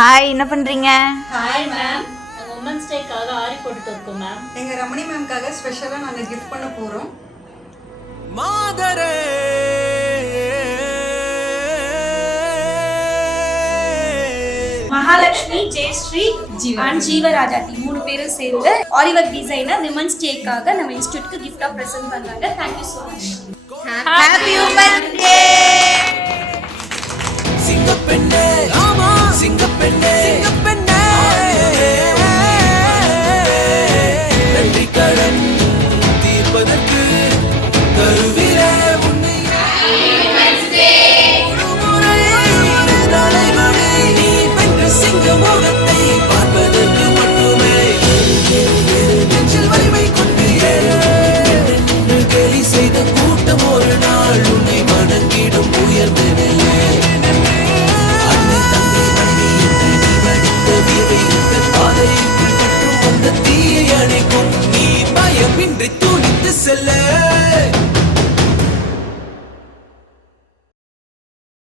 Hi, என்ன பண்றீங்க? Hi ma'am, women's டேக்காக ஆரி போட்டுட்டு இருக்கோம் மேம். எங்க ரமணி மேம்காக ஸ்பெஷலா நாங்க கிஃப்ட் பண்ண போறோம். மாதரே மகாலட்சுமி, ஜெயஸ்ரீ அண்ட் ஜீவராஜாத்தி 3 பேரும் சேர்ந்து ஆரிவர்க் டிசைனர் விமன்ஸ் டேக்காக நம்ம இன்ஸ்டியூட்க்கு கிஃப்டா பிரசன்ட் பண்றாங்க. Thank you so much. Happy women's day. சிங்கப்பெண்ணே, ஆமா சிங்கப்பெண்ணே, சிங்கப்பெண்ணே நன்றி கடன் தீர்ப்பதற்கு கருவிலே உன்னை நீ வென்ற சிங்க முகத்தை பார்ப்பதற்கு மட்டுமே நெஞ்சில் வலிமை கொண்டு கேலி செய்த கூட்டம் ஒரு நாள் உன்னை வணங்கிடும் உயர்ந்த நிலை அன்னை தந்தை மனைவி என்று நீ வடித்த வீரை பாதைக்குள் கற்றும் அந்த தீயை அணைக்கும் நீ பயமின்றி துணிந்து செல்ல